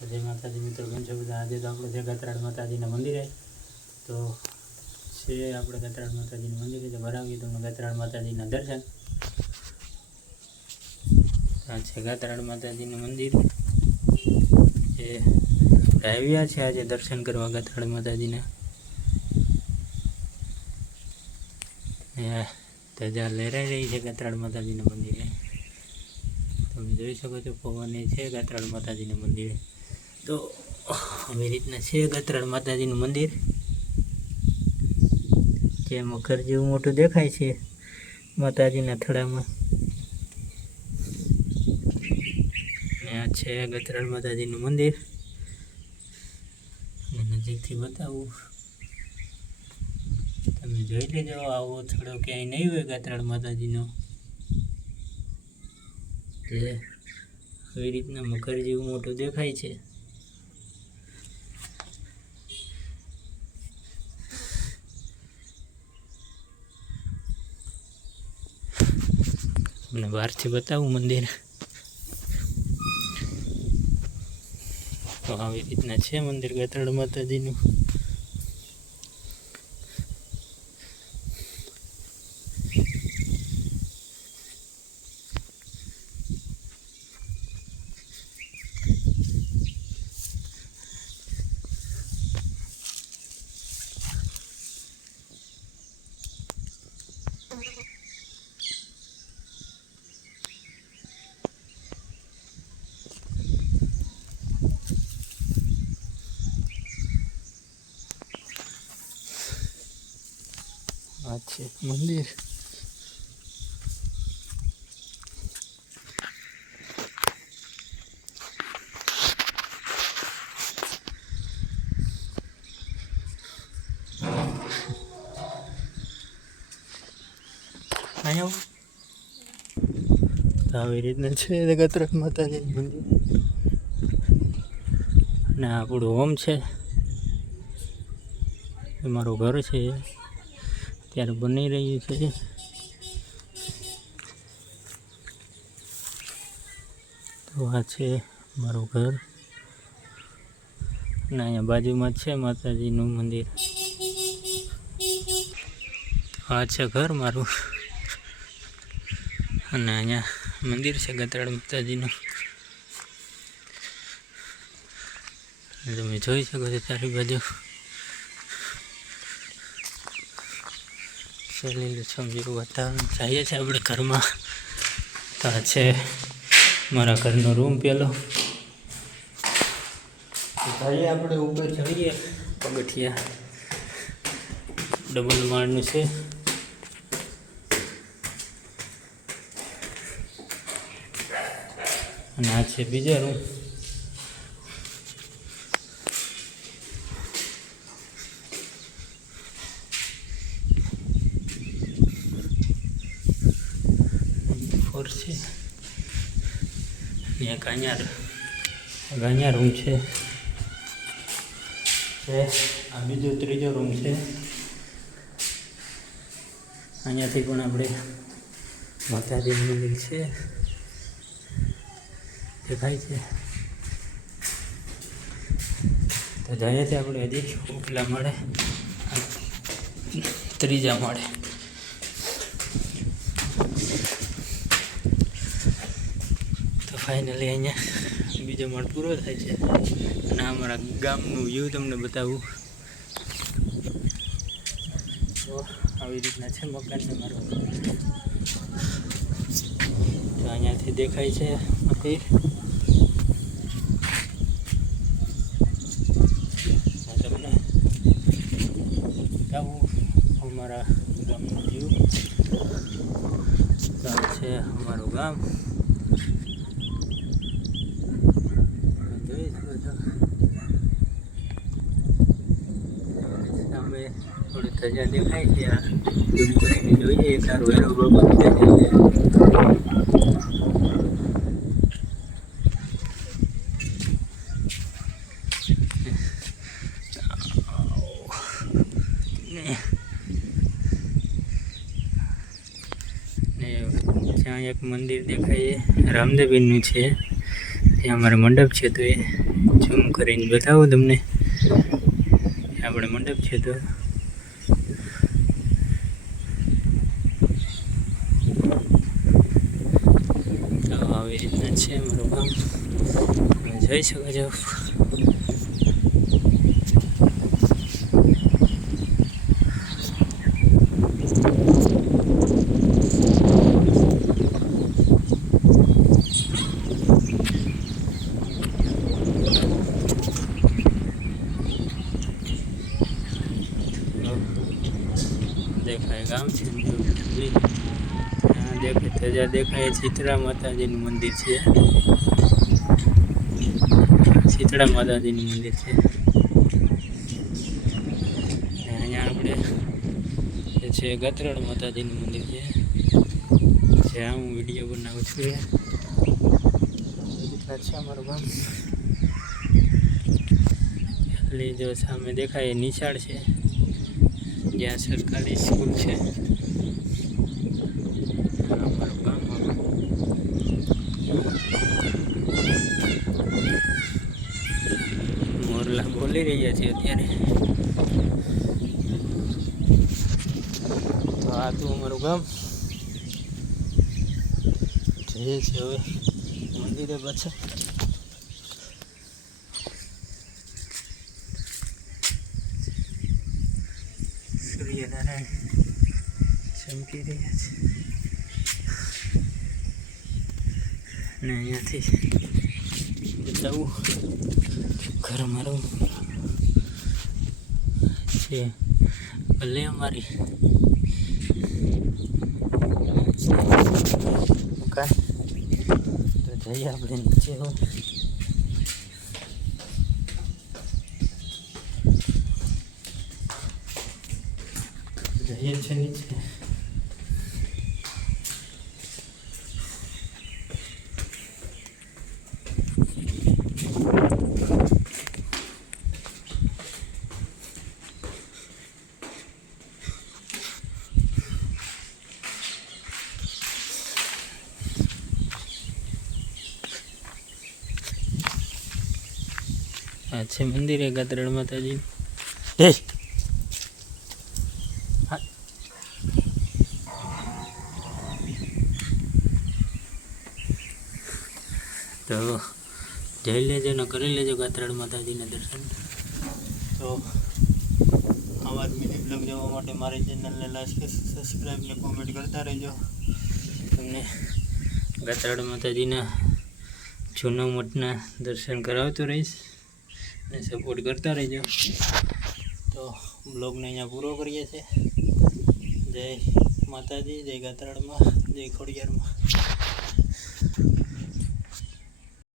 जय माताजी मित्रों, केम छो बधा? आज तो આપણે છે ગતરાડ માતાજીના મંદિરે। તો છે આપણે ગતરાડ માતાજીના મંદિરે, તો કરાવીએ તમને ગતરાડ માતાજીના દર્શન। આ છે ગતરાડ માતાજીનું મંદિર, જે આવ્યા છે આજે દર્શન કરવા ગતરાડ માતાજીના। ધજા લહેરાઈ રહી છે ગતરાડ માતાજીના મંદિરે, તમે જોઈ શકો છો। પવન છે ગતરાડ માતાજીના મંદિરે। તો આવી રીતના છે ગતરાડ માતાજીનું મંદિર, જે મકર જેવું મોટું દેખાય છે માતાજીના થડામાં। આ છે ગતરાડ માતાજીનું મંદિર, નજીકથી બતાવું, તમે જોઈ લેજો। આવો થડો ક્યાંય નહીં હોય ગતરાડ માતાજીનો, જે આવી રીતના મકર જેવું મોટું દેખાય છે। તમને બહારથી બતાવું મંદિર। તો આવી રીતના છે મંદિર ગતરાડ માતાજીનું। આ છે મંદિર, આવી રીતના છે ગતરાડ માતાજીનું મંદિર। અને આપણું હોમ છે, એ મારું ઘર છે, ત્યારે બની રહ્યું છે। તો આ છે મારું ઘર, અને અહીંયા બાજુમાં છે માતાજીનું મંદિર। આ છે ઘર મારું, અને અહીંયા મંદિર છે ગતરાડ માતાજીનું। તમે જોઈ શકો છો ચારે બાજુ લીલુંછમ જેવું વાતાવરણ। જઈએ છીએ આપણે ઘરમાં। તો આ છે મારા ઘરનો રૂમ પેલો। જઈએ આપણે ઉપર ચડીએ, પગથિયા ડબલ માળનું છે। અને આ છે બીજા રૂમ। છે એક અહીંયા રૂમ છે, આ બીજો ત્રીજો રૂમ છે। અહીંયાથી પણ આપણે માતાજીનું મંદિર છે, દેખાય છે। તો જઈએ છીએ આપણે હજી ઉપલા માળે, ત્રીજા માળે। ફાઇનલી અહીંયા બીજો માળ પૂરો થાય છે, અને અમારા ગામનું વ્યૂ તમને બતાવું। તો આવી રીતના છે મકાન છે મારું। તો અહીંયાથી દેખાય છે મંદિર। તમને બતાવું અમારા ગામનું વ્યૂ। તો આ છે અમારું ગામ। સામે થોડી ધજા દેખાય છે, આ જોઈએ સારું એરો બાબા ત્યાં એક મંદિર દેખાય, રામદેવીનું છે। ત્યાં અમારે મંડપ છે, તો એ ઝૂમ કરીને બતાવું તમને. આપણે મંડપ છે તો આવી રીતના છે મારું ગામ. તમે જોઈ શકો છો. દેખાય ગામ છે દેખાય દેખાય શીતળા માતાજીનું મંદિર છે. શીતળા માતાજીનું મંદિર છે. અહીંયા આપણે જે છે ગતરડ માતાજીનું મંદિર છે, જ્યાં હું વિડીયો બનાવું છું. રીતના છે અમારું ગામ. એટલે જો સામે દેખાય નિશાળ છે, જ્યાં સરકારી સ્કૂલ છે. અમારું ગામ મોરલા બોલી રહ્યા છે અત્યારે. તો આ તો અમારું ગામ જઈએ છે હવે મંદિરે પાછા. સૂર્યનારાયણ ચમકી રહ્યા છે ને અહીંયાથી બતાવું ઘર મારું છે. ભલે અમારી મકાન તો જઈએ આપણે નીચે. હોય જઈએ છે નીચે. આ છે મંદિરે ગતરડ માતાજી. તો જઈ લેજો ને કરી લેજો ગતરડ માતાજીના દર્શન. તો આવા જ મિની બ્લોગ જોવા માટે મારી ચેનલને લાઈક સબસ્ક્રાઈબ ને કોમેન્ટ કરતા રહેજો. તમને ગતરડ માતાજીના જૂના મઠના દર્શન કરાવતો રહીશ અને સપોર્ટ કરતા રહેજો. તો બ્લોગને અહીંયા પૂરો કરીએ છીએ. જય માતાજી, જય ગતરડમાં, જય ખોડિયારમાં.